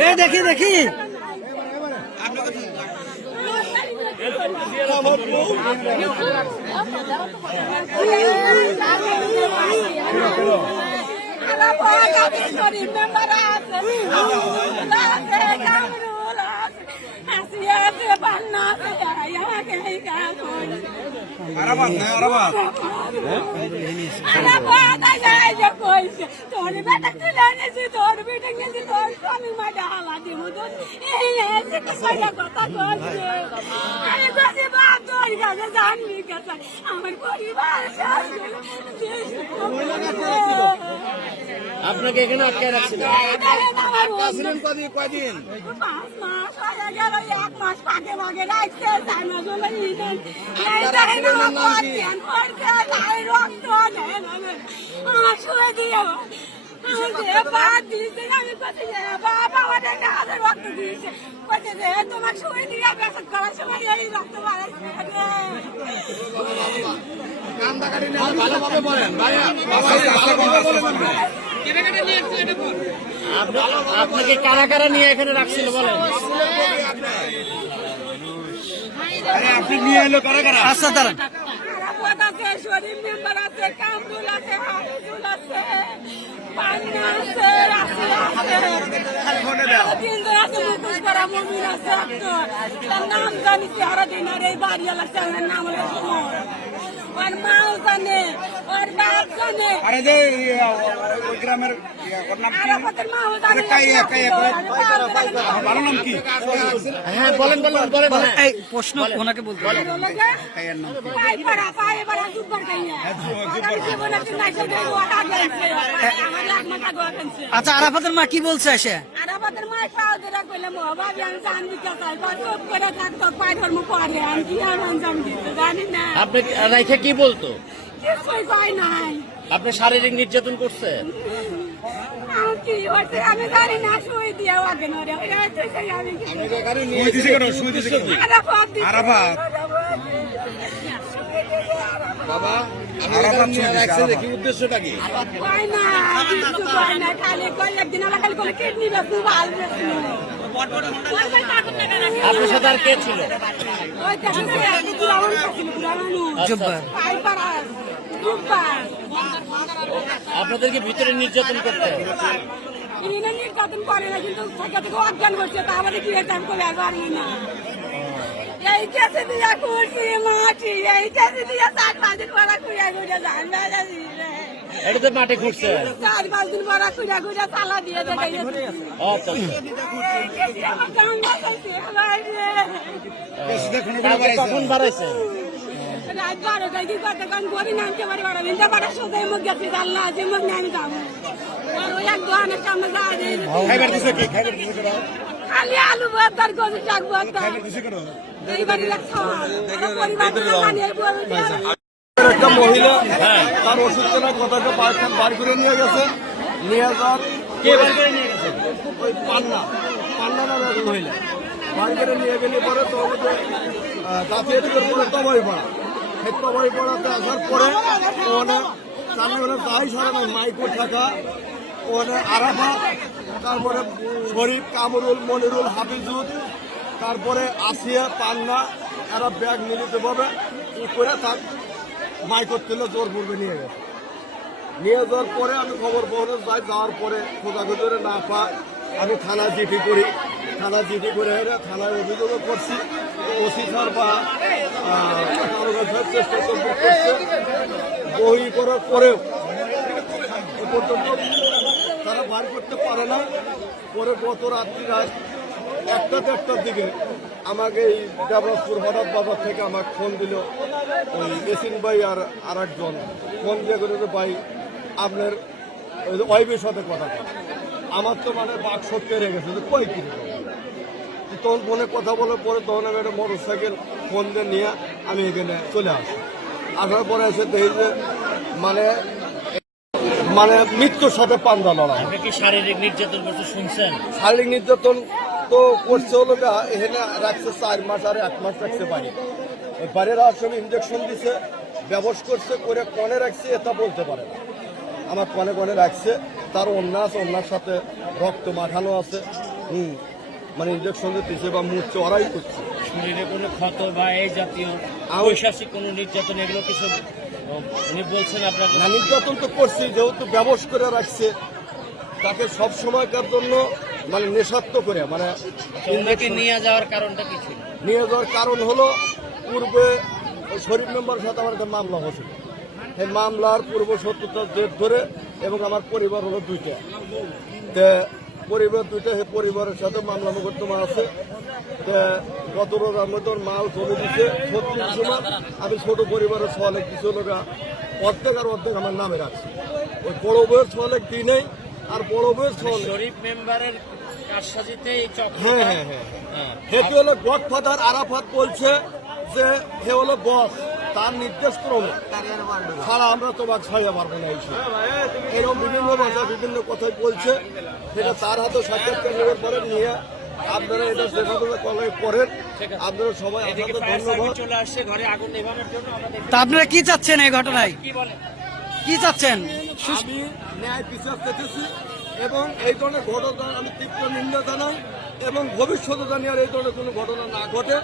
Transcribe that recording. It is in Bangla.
এ দেখি দেখি। আরাবাদ না আরাবাদ তোর বেটা তুলে এনেছি তোর বেটা গেছি তোর স্বামী মাঠে হালা দিব তোর এই কথা কইছে আমি কাছে তোর কাছে জানবি কাছে আমার পরিবার আপনাকে এখানে আটকে রাখছিল আসলেন কদিন কয়দিন? পাঁচ মাস হয়ে গেল এক মাস পাকে পাকে রাখছে চার মাস হলো ঈদের এই দেখেন আমার পাচ্ছেন করছে তাই রক্ত আমার শুয়ে দিয়ে তোমার দিয়ে করার সময় এই রক্ত ভালোভাবে বলেন আপনাকে কারা কারা নিয়ে এখানে রাখছিল বলেন? আপনি নিয়ে এলো কারা কারা আচ্ছা দাঁড়ান। আছে, শরীফ মেম্বার আছে, কামরুল আছে, হাফিজুল তার নাম জানি চেহারা দিন আর এই বাড়ি চেহারার নাম হলো সুমন। জানে, ওর বাপ জানে। আরে যে ওই গ্রামের ওর নাম কি। আরে। আমার ভালো নাম কি হ্যাঁ বলেন বলেন হ্যাঁ। এই প্রশ্ন ওনাকে বলতে। কাইয়ার নাম কি পড়া, পড়া, কাইয়া। ফেলছে। আচ্ছা আরাফাতের মা কি বলছে এসে আর আমাদের পাও ধরে কইলাম ও ভাবি আমি জানবি কে চাই বা চুপ করে থাকতো পায়ে ধর্ম পরে আমি কি আর জানি না আপনি রাইখে কি বলতো কিছুই কই নাই আপনি শারীরিক নির্যাতন করছে? আমি কি হচ্ছে আমি জানি না শুয়ে দিয়ে ওকে নরে আমি আরাফাত। বাবা। কি উদ্দেশ্যটা কি? আপনার সাথে আর কে ছিল? আপনাদেরকে ভিতরে নির্যাতন করতে নির্যাতন করে না কিন্তু থেকে থেকে অজ্ঞান হচ্ছে তা আমাদের কি করে পারব না? এই কেসে দিয়া করছি মাটি এই কেসে দিয়া চার পাঁচ দিন পরা কুড়িয়া কুড়িয়া যান বেড়াছি এটাতে মাঠে ঘুরছে চার পাঁচ দিন পরা কুড়িয়া কুড়িয়া চালা দিয়ে দেবে আচ্ছা। কালকে কখন বাড়াইছে? রাত বারোটায় কি করতে কারণ গরি নামতে পারি বারো দিনটা বারো সোজাই মুখ গেছি আল্লাহ যে মুখ নিয়ে আমি যাব। আর ওই এক দোকানের সামনে যাওয়া যায় খাইবার দিছে কি? খাইবার দিছে খালি আলু শাক ভর্তা। খাইবার দিছে কেন এইবারই রাখছো পরিবার মানে একটা মহিলা তার ওষুধ কেনার কথাকে বার করে নিয়ে গেছে। নিয়ে যাওয়ার কে বার করে নিয়ে গেছে? ওই পান্না। পান্না নামে এক মহিলা। বার করে নিয়ে গেলে পরে তো জাতীয় দিকের পরে তবাই পড়া। সেই তবাই পড়াতে আসার পরে ওখানে সামনে তাই সারা মাইকো থাকা ওখানে আরাফা তারপরে শরীফ কামরুল, মনিরুল, হাফিজুল, তারপরে আসিয়া, পান্না, এরা ব্যাগ মিলিত ভাবে ই করে তার মাইকোর তুলে জোর পূর্বে নিয়ে গেছে। নিয়ে যাওয়ার পরে আমি খবর পাওয়ানো যাই, যাওয়ার পরে খোঁজাখুঁজি করে না পাই, আমি থানায় জিডি করি। থানা জিডি করে থানায় অভিযোগও করছি, ওসি স্যার বা চেষ্টা করছে বই করার পরেও পর্যন্ত তারা বার করতে পারে না। পরে গত রাত্রি রাত একটা দেড়টার দিকে আমাকে এই দেবরাজপুর হঠাৎ বাজার থেকে আমাকে ফোন দিল। ওই মেসিন ভাই আর আর একজন ফোন দিয়ে করে ভাই, আপনার ওয়াইফের সাথে কথা কয়। আমার তো মানে বাক সত্যি রেখে গেছে। যে কই কি? তখন ফোনে কথা বলার পরে তখন আমি একটা মোটর সাইকেল ফোন দিয়ে নিয়ে আমি এখানে চলে আসি। আসার পরে এসে দেখি যে মানে মানে মৃত্যুর সাথে পান্দা লড়াই। শারীরিক নির্যাতন করতে শুনছেন? শারীরিক নির্যাতন তো করছে হলো এখানে রাখছে চার মাস আর এক মাস রাখছে ওই বাড়ির আর ইঞ্জেকশন দিছে ব্যবস করছে করে কনে রাখছে এটা বলতে পারে না। আমার কনে কনে রাখছে তার অন্য আছে অন্যার সাথে রক্ত মাখানো আছে হুম মানে ইঞ্জেকশন দিতেছে বা মুচ্ছে ওরাই করছে। শরীরে কোনো ক্ষত বা এই জাতীয় বৈশাসিক কোনো নির্যাতন এগুলো কিছু উনি বলছেন আপনাকে? না নির্যাতন তো করছি যেহেতু ব্যবস করে রাখছে তাকে সব সময়কার জন্য মানে নেশাত্ম করে মানে ওনাকে নিয়ে যাওয়ার কারণটা কি ছিল? নিয়ে যাওয়ার কারণ হলো পূর্বে শরীফ মেম্বারের সাথে আমার একটা মামলা হয়েছিল। সেই মামলার পূর্ব শত্রুতার জেদ ধরে এবং আমার পরিবার হলো দুইটা। পরিবার দুইটা পরিবারের সাথে মামলা মোকদ্দমা আছে। গত রোজার মধ্যে ওর মাল চলে দিচ্ছে ছত্রিশ সময় আমি ছোট পরিবারের সোয়ালে কিছু লোকা অর্ধেক আর অর্ধেক আমার নামে রাখছি। ওই বড় বউয়ের সোয়ালে কি নেই? আর বড় বউয়ের সোয়ালে শরীফ মেম্বারের হ্যাঁ হ্যাঁ হ্যাঁ। হেতু হলো গডফাদার আরাফাত বলছে যে হে হলো বস। তার নির্দেশ ক্রমে ছাড়া আমরা তোমাকে ছাড়িয়ে পারব না এই এরকম বিভিন্ন ভাষা বিভিন্ন কথাই বলছে। সেটা তার হাতে সাক্ষাৎকার নেওয়ার পরে নিয়ে আপনারা এটা যেভাবে কলে করেন আপনারা সবাই এদিকে আপনাদের ধন্যবাদ। চলে আসছে ঘরে আগুন নেভানোর জন্য আমরা দেখি তা আপনারা কি চাচ্ছেন এই ঘটনায়? কি বলেন? কি চাচ্ছেন? আমি ন্যায় বিচার পেতেছি এবং এই ধরনের ঘটনা আমি তীব্র নিন্দা জানাই এবং ভবিষ্যতে জানি আর এই ধরনের কোনো ঘটনা না ঘটে।